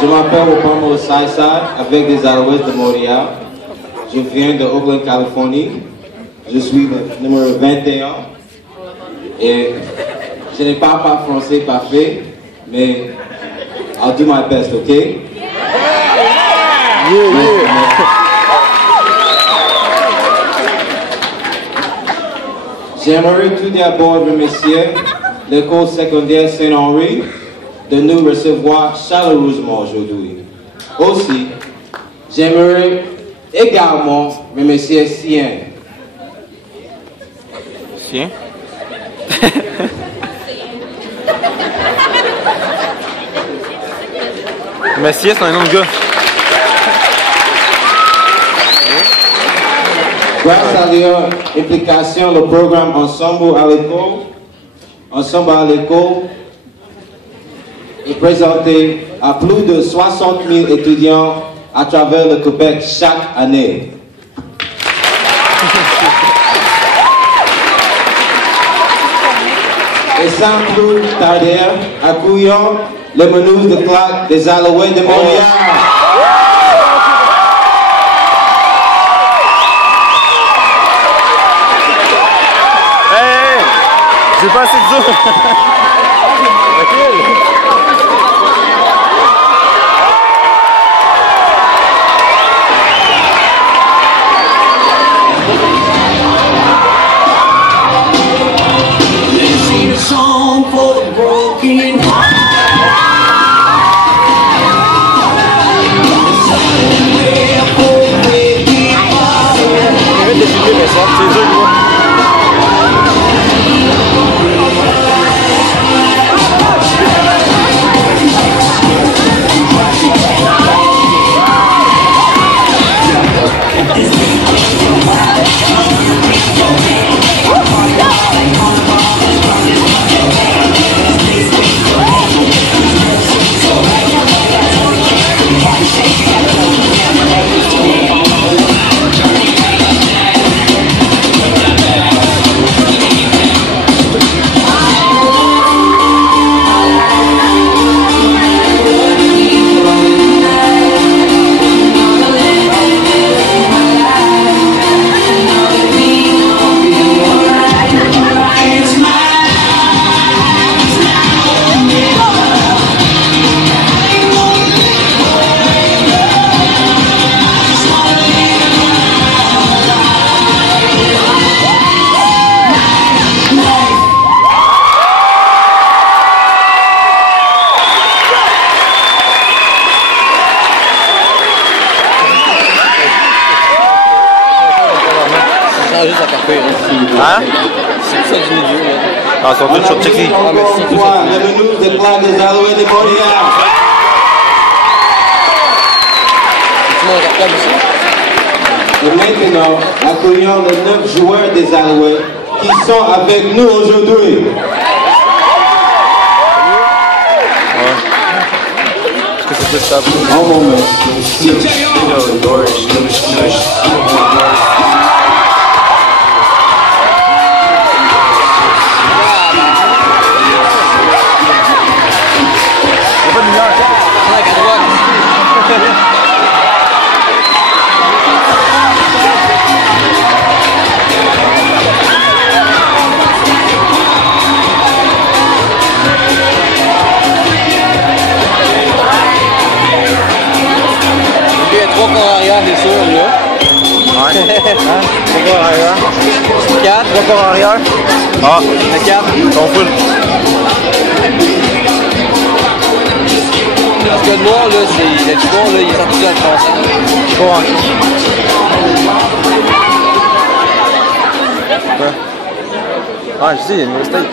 Je m'appelle Obama Saïsa avec des Alouettes de Montréal. Je viens de Oakland, Californie. Je suis le numéro 21. Et je n'ai pas français parfait, mais I'll do my best, ok? J'aimerais tout d'abord remercier l'école secondaire Saint-Henri de nous recevoir chaleureusement aujourd'hui. Aussi, j'aimerais également remercier Sien. Sien? Mais Sien, c'est un nom de gars. Grâce à leur implication, le programme Ensemble à l'école est présenté à plus de 60 000 étudiants à travers le Québec chaque année. Et sans plus tarder, accueillons les menus de claque des Alouettes de Montréal. J'ai pas assez de zoom. Hein? C'est ça du milieu, là. Ah, ils sont tous sur checker. Le menu de claque des Alouettes de Montréal. Tu m'as un cartable ici? Et maintenant, accueillons les 9 joueurs des Alouettes qui sont avec nous aujourd'hui. Est-ce que c'est plus ça? Un moment. Trois corps arrière, c'est sûr, là. Ouais. Hein? 3 corps arrière. 4. 3 corps arrière. Ah. Le 4. Ils sont full. Parce que le noir, là, c'est. Le tueur, là, il est sorti dans le français. Pas encore. Ouais. Ah, je sais, il y a une mistake.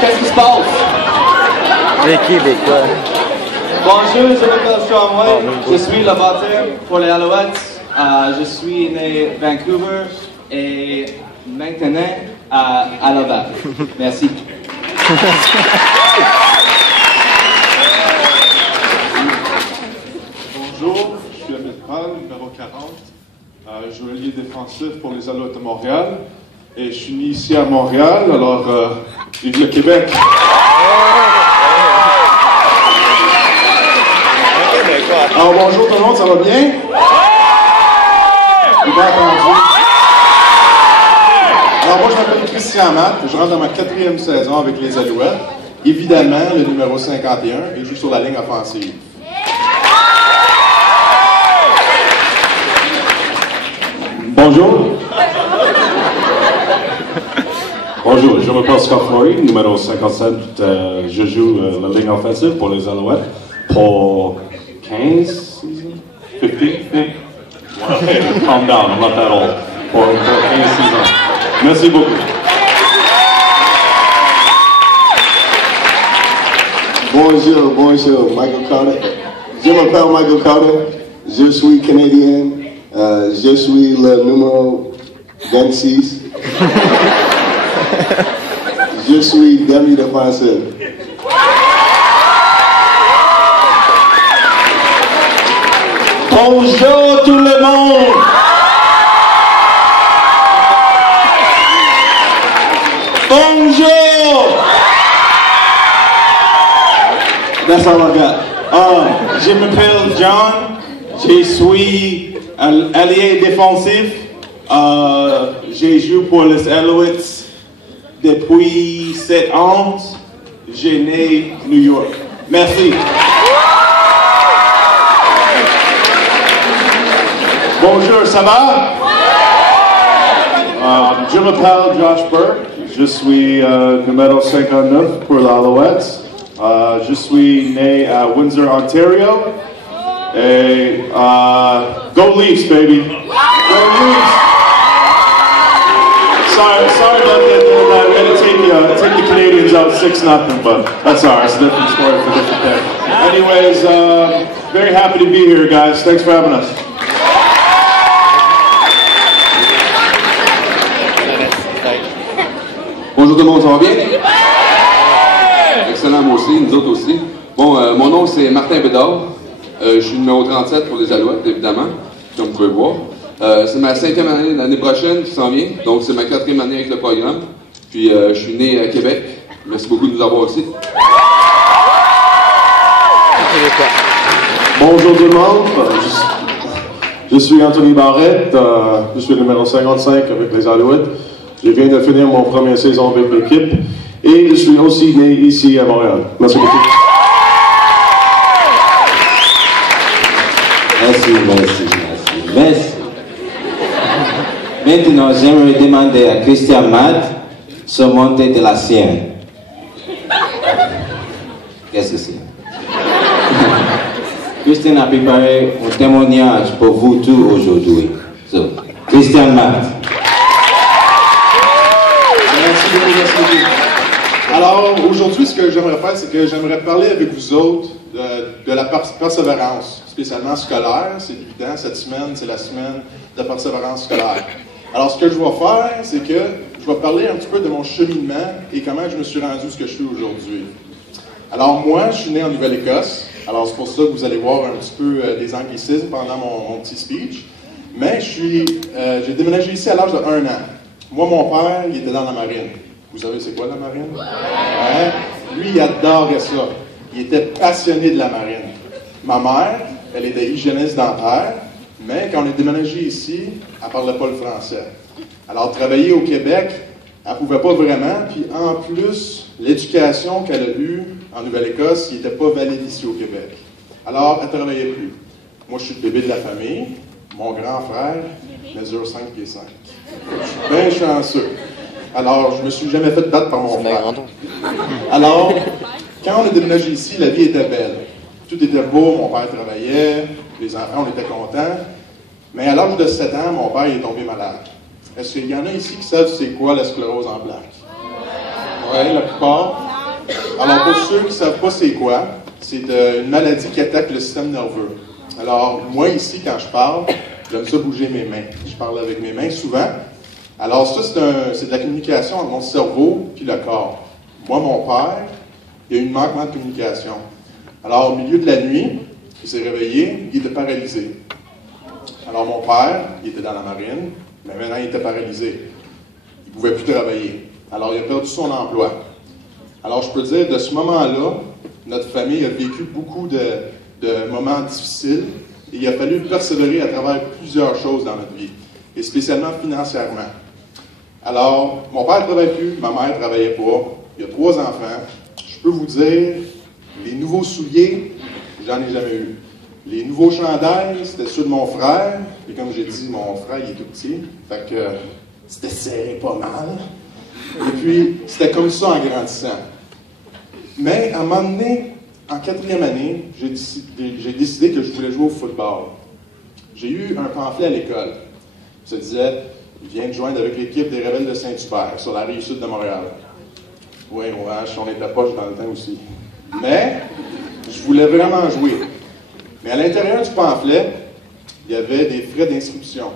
Qu'est-ce qui se passe? Les Québécois. Bonjour, je m'appelle Sean je suis le batteur pour les Alouettes. Je suis né à Vancouver et maintenant à Alabama. Merci. Bonjour, je suis Ahmed Pal, numéro 40. Je suis ailier défensif pour les Alouettes de Montréal. Et je suis né ici à Montréal, alors vive le Québec! Alors bonjour tout le monde, ça va bien? Bien entendu. Alors moi je m'appelle Christian Matt, je rentre dans ma 4e saison avec les Alouettes. Évidemment, le numéro 51 et joue sur la ligne offensive. Bonjour. Bonjour, je m'appelle Scott Flory, numéro 57. Je joue la ligne offensive pour les Alouettes pour 15 seasons? 15? Hey, calm down, I'm not that old. Pour 15 saisons. Merci beaucoup. Bonjour, Michael Carter. Je m'appelle Michael Carter, je suis Canadien, je suis le numéro 26. Je suis demi-défenseur. Bonjour tout le monde! Bonjour! That's all I got. Je m'appelle John, je suis allié défensif. J'ai joué pour les Alouettes depuis 7 ans. J'ai né New York. Merci. Bonjour, ça va? Je m'appelle Josh Burke. Je suis numéro 59 pour l'Alouettes. Je suis né à Windsor, Ontario. Et go Leafs, baby! Go Leafs! Sorry about that. I'm going to take the Canadians out 6-0, but that's all right. It's a different story for a different day. Anyways, very happy to be here, guys. Thanks for having us. Bonjour tout le monde, ça va bien? Excellent, moi aussi, nous autres aussi. Bon, mon nom c'est Martin Bédard. Je suis numéro 37 pour les Alouettes, évidemment, comme vous pouvez le voir. C'est ma 5e année l'année prochaine qui s'en vient, donc c'est ma 4e année avec le programme. Puis je suis né à Québec. Merci beaucoup de nous avoir aussi. Bonjour tout le monde, je suis Anthony Barrette, je suis le numéro 55 avec les Alouettes. Je viens de finir mon première saison avec l'équipe et je suis aussi né ici à Montréal. Merci beaucoup. Merci. Maintenant, j'aimerais demander à Christian Matt de monter de la sienne. Qu'est-ce que c'est? Christian a préparé un témoignage pour vous tous aujourd'hui. So, Christian Matt. Merci beaucoup. Alors, aujourd'hui, ce que j'aimerais faire, c'est que j'aimerais parler avec vous autres de la persévérance, spécialement scolaire. C'est évident, cette semaine, c'est la semaine de persévérance scolaire. Alors, ce que je vais faire, c'est que je vais parler un petit peu de mon cheminement et comment je me suis rendu ce que je suis aujourd'hui. Alors, moi, je suis né en Nouvelle-Écosse. Alors, c'est pour ça que vous allez voir un petit peu des anglicismes pendant mon petit speech. Mais j'ai déménagé ici à l'âge de 1 an. Moi, mon père, il était dans la marine. Vous savez c'est quoi la marine? Ouais. Lui, il adorait ça. Il était passionné de la marine. Ma mère, elle était hygiéniste dentaire, mais quand on est déménagé ici, elle ne parlait pas le français. Alors, travailler au Québec, elle ne pouvait pas vraiment. Puis en plus, l'éducation qu'elle a eue en Nouvelle-Écosse, il n'était pas valide ici au Québec. Alors, elle ne travaillait plus. Moi, je suis le bébé de la famille. Mon grand frère mesure 5 pieds 5. Je suis bien chanceux. Alors, je ne me suis jamais fait battre par mon frère. Alors, quand on a déménagé ici, la vie était belle. Tout était beau, mon père travaillait, les enfants, on était contents. Mais à l'âge de 7 ans, mon père est tombé malade. Est-ce qu'il y en a ici qui savent c'est quoi la sclérose en plaques? Oui, la plupart. Alors, pour ceux qui ne savent pas c'est quoi, c'est une maladie qui attaque le système nerveux. Alors, moi ici, quand je parle, j'aime ça bouger mes mains. Je parle avec mes mains souvent. Alors ça, c'est de la communication entre mon cerveau et le corps. moi, mon père, il a eu un manquement de communication. Alors, au milieu de la nuit, il s'est réveillé, il était paralysé. Alors, mon père, il était dans la marine, mais maintenant, il était paralysé. Il ne pouvait plus travailler. Alors, il a perdu son emploi. Alors, je peux dire, de ce moment-là, notre famille a vécu beaucoup de moments difficiles et il a fallu persévérer à travers plusieurs choses dans notre vie, et spécialement financièrement. Alors, mon père ne travaillait plus, ma mère ne travaillait pas, il y a 3 enfants. Je peux vous dire, les nouveaux souliers, j'en ai jamais eu. Les nouveaux chandails, c'était ceux de mon frère, et comme j'ai dit, mon frère, il est tout petit, fait que c'était serré pas mal. Et puis, c'était comme ça en grandissant. Mais à un moment donné, en 4e année, j'ai décidé que je voulais jouer au football. J'ai eu un pamphlet à l'école. Ça disait, il vient de joindre avec l'équipe des Rebelles de Saint-Hubert, sur la rive sud de Montréal. Oui, on était poche dans le temps aussi. Mais, je voulais vraiment jouer. Mais à l'intérieur du pamphlet, il y avait des frais d'inscription.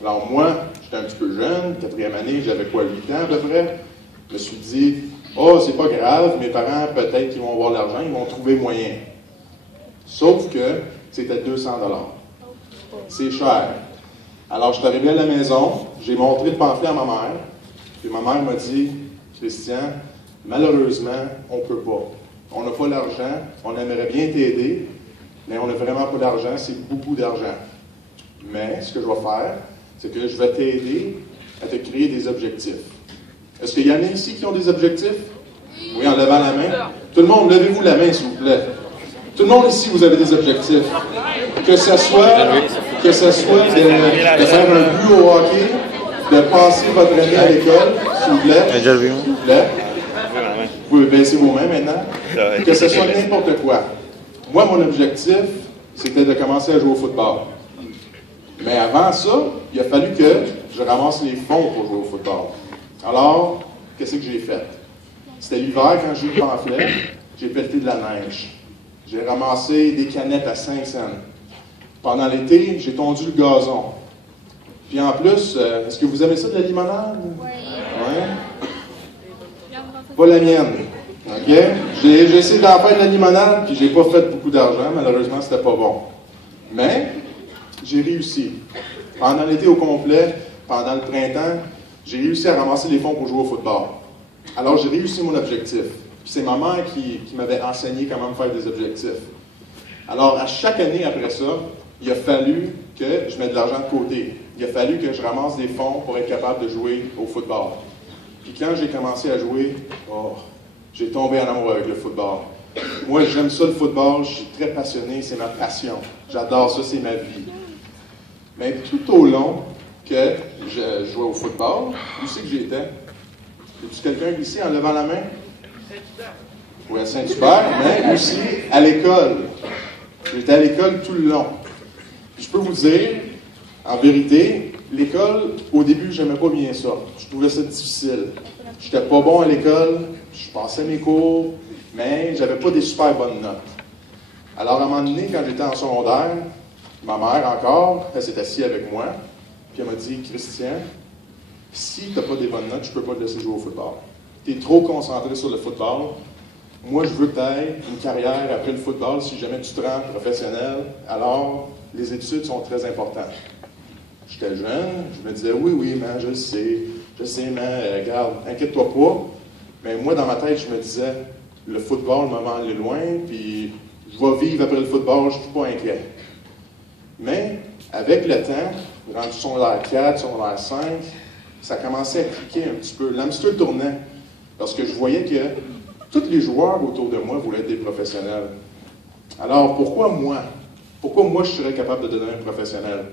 Alors moi, j'étais un petit peu jeune, 4e année, j'avais quoi, 8 ans à peu près. Je me suis dit, oh, c'est pas grave, mes parents, peut-être qu'ils vont avoir l'argent, ils vont trouver moyen. Sauf que c'était 200 $. C'est cher. Alors, je suis arrivé à la maison, j'ai montré le pamphlet à ma mère, puis ma mère m'a dit, Christian, malheureusement, on ne peut pas. On n'a pas l'argent, on aimerait bien t'aider, mais on n'a vraiment pas d'argent, c'est beaucoup d'argent. Mais ce que je vais faire, c'est que je vais t'aider à te créer des objectifs. Est-ce qu'il y en a ici qui ont des objectifs? Oui, en levant la main. Tout le monde, levez-vous la main, s'il vous plaît. Tout le monde ici, vous avez des objectifs. Que ce soit de faire un but au hockey, de passer votre année à l'école, s'il vous plaît. S'il vous plaît. Vous pouvez baisser vos mains maintenant. Que ce soit n'importe quoi. Moi, mon objectif, c'était de commencer à jouer au football. Mais avant ça, il a fallu que je ramasse les fonds pour jouer au football. Alors, qu'est-ce que j'ai fait? C'était l'hiver, quand j'ai eu le pamphlet, j'ai pelleté de la neige. J'ai ramassé des canettes à 5 cents. Pendant l'été, j'ai tondu le gazon. Puis en plus, est-ce que vous aimez ça de la limonade? Oui. Ouais? Pas la mienne. OK? J'ai essayé d'en faire de la limonade, puis j'ai pas fait beaucoup d'argent. Malheureusement, c'était pas bon. Mais, j'ai réussi. Pendant l'été au complet, pendant le printemps, j'ai réussi à ramasser les fonds pour jouer au football. Alors, j'ai réussi mon objectif. Puis c'est ma mère qui m'avait enseigné comment me faire des objectifs. Alors, à chaque année après ça, il a fallu que je mette de l'argent de côté. Il a fallu que je ramasse des fonds pour être capable de jouer au football. Puis quand j'ai commencé à jouer, j'ai tombé en amour avec le football. Moi, j'aime ça le football, je suis très passionné, c'est ma passion. J'adore ça, c'est ma vie. Mais tout au long que je jouais au football, où c'est que j'étais? Y a-t-il quelqu'un ici en levant la main? Oui, à Saint-Hubert, mais aussi à l'école. J'étais à l'école tout le long. Puis je peux vous dire, en vérité, l'école, au début, j'aimais pas bien ça. Je trouvais ça difficile. J'étais pas bon à l'école, je passais mes cours, mais j'avais pas des super bonnes notes. Alors, à un moment donné, quand j'étais en secondaire, ma mère encore, elle s'est assise avec moi, puis elle m'a dit, Christian, si tu n'as pas des bonnes notes, je ne peux pas te laisser jouer au football. Tu es trop concentré sur le football. Moi, je veux que tu aies une carrière après le football si jamais tu te rends professionnel. Alors, les études sont très importantes. J'étais jeune, je me disais, oui, man, je le sais, man, regarde, inquiète-toi pas. Mais moi, dans ma tête, je me disais, le football m'a emmené loin, puis je vais vivre après le football, je ne suis pas inquiet. Mais, avec le temps, rendu secondaire 4, secondaire 5, ça commençait à cliquer un petit peu. L'hamster tournait, parce que je voyais que tous les joueurs autour de moi voulaient être des professionnels. Alors, pourquoi moi? Pourquoi moi, je serais capable de devenir un professionnel?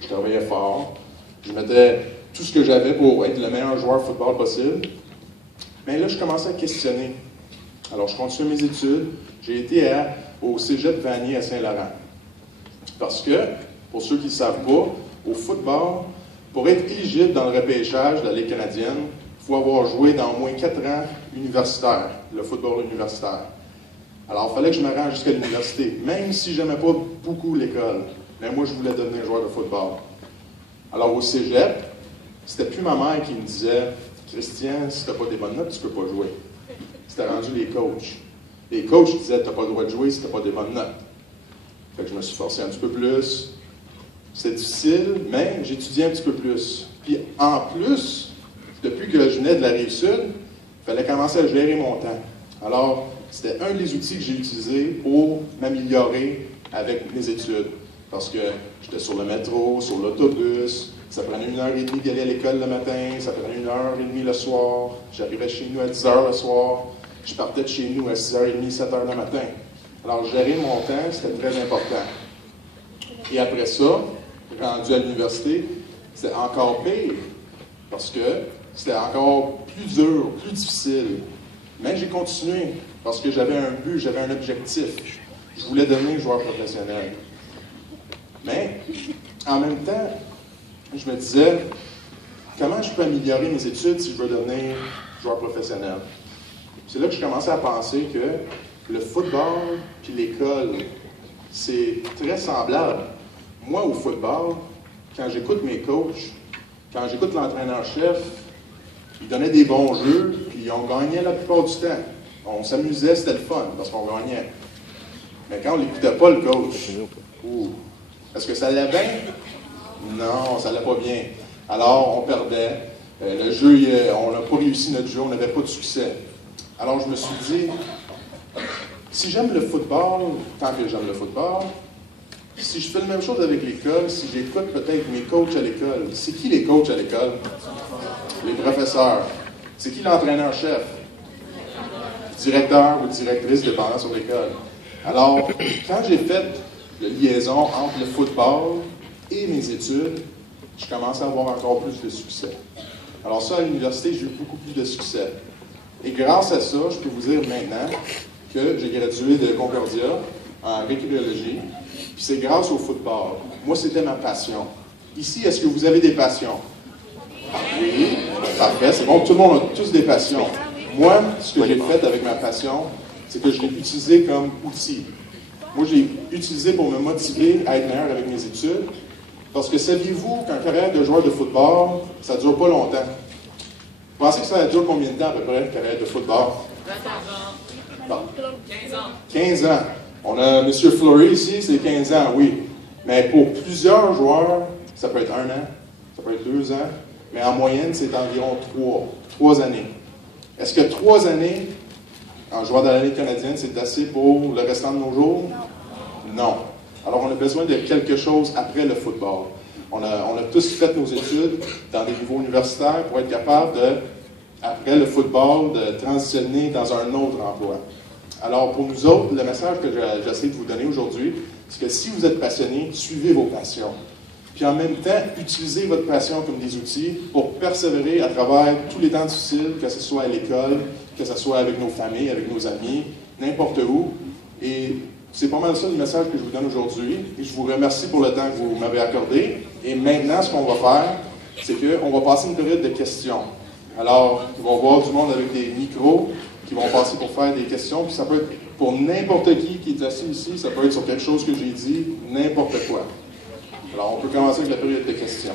Je travaillais fort, je mettais tout ce que j'avais pour être le meilleur joueur de football possible. Mais là, je commençais à questionner. Alors, je continue mes études. J'ai été au Cégep Vanier à Saint-Laurent. Parce que, pour ceux qui ne savent pas, au football, pour être éligible dans le repêchage de la Ligue canadienne, il faut avoir joué dans au moins 4 ans universitaire, le football universitaire. Alors, il fallait que je me rende jusqu'à l'université, même si je n'aimais pas beaucoup l'école. Mais moi, je voulais devenir joueur de football. Alors, au Cégep, c'était plus ma mère qui me disait « Christian, si tu n'as pas des bonnes notes, tu ne peux pas jouer. C'était rendu les coachs. Les coachs disaient, tu n'as pas le droit de jouer si tu n'as pas des bonnes notes. Fait que je me suis forcé un petit peu plus. C'était difficile, mais j'étudiais un petit peu plus. Puis en plus, depuis que je venais de la Rive-Sud, il fallait commencer à gérer mon temps. Alors, c'était un des outils que j'ai utilisé pour m'améliorer avec mes études. Parce que j'étais sur le métro, sur l'autobus, ça prenait 1h30 d'y aller à l'école le matin, ça prenait 1h30 le soir, j'arrivais chez nous à 10h le soir, je partais de chez nous à 6h30, 7h le matin. Alors, gérer mon temps, c'était très important. Et après ça, rendu à l'université, c'était encore pire, parce que c'était encore plus dur, plus difficile. Mais j'ai continué, parce que j'avais un but, j'avais un objectif. Je voulais devenir joueur professionnel. Mais, en même temps, je me disais, comment je peux améliorer mes études si je veux devenir joueur professionnel? C'est là que je commençais à penser que le football puis l'école, c'est très semblable. Moi, au football, quand j'écoute mes coachs, quand j'écoute l'entraîneur-chef, ils donnaient des bons jeux, puis on gagnait la plupart du temps. On s'amusait, c'était le fun, parce qu'on gagnait. Mais quand on n'écoutait pas le coach, est-ce que ça allait bien? Non, ça allait pas bien. Alors, on perdait. Le jeu, on n'a pas réussi notre jeu, on n'avait pas de succès. Alors, je me suis dit, si j'aime le football, tant que j'aime le football, si je fais la même chose avec l'école, si j'écoute peut-être mes coachs à l'école, c'est qui les coachs à l'école? Les professeurs. C'est qui l'entraîneur-chef? Directeur ou directrice, dépendant sur l'école. Alors, quand j'ai fait la liaison entre le football et mes études, je commençais à avoir encore plus de succès. Alors ça, à l'université, j'ai eu beaucoup plus de succès. Et grâce à ça, je peux vous dire maintenant que j'ai gradué de Concordia en récréologie, puis c'est grâce au football. Moi, c'était ma passion. Ici, est-ce que vous avez des passions? Oui, parfait, c'est bon, tout le monde a tous des passions. Moi, ce que j'ai fait avec ma passion, c'est que je l'ai utilisé comme outil. Moi, je l'ai utilisé pour me motiver à être meilleur avec mes études. Parce que saviez-vous qu'en carrière de joueur de football, ça ne dure pas longtemps? Vous pensez que ça dure combien de temps à peu près, une carrière de football? 15 ans. 15 ans. On a M. Fleury ici, c'est 15 ans, oui. Mais pour plusieurs joueurs, ça peut être 1 an, ça peut être 2 ans, mais en moyenne, c'est environ 3 années. Est-ce que 3 années en joueur de la Ligue canadienne, c'est assez pour le restant de nos jours? Non. Alors, on a besoin de quelque chose après le football. On a tous fait nos études dans des niveaux universitaires pour être capable de, après le football, de transitionner dans un autre emploi. Alors, pour nous autres, le message que j'essaie de vous donner aujourd'hui, c'est que si vous êtes passionné, suivez vos passions. Puis en même temps, utilisez votre passion comme des outils pour persévérer à travers tous les temps difficiles, que ce soit à l'école, que ce soit avec nos familles, avec nos amis, n'importe où. Et c'est pas mal ça le message que je vous donne aujourd'hui. Et je vous remercie pour le temps que vous m'avez accordé. Et maintenant, ce qu'on va faire, c'est qu'on va passer une période de questions. Alors, il va y avoir du monde avec des micros qui vont passer pour faire des questions. Puis ça peut être pour n'importe qui est assis ici, ça peut être sur quelque chose que j'ai dit, n'importe quoi. Alors, on peut commencer avec la période de questions.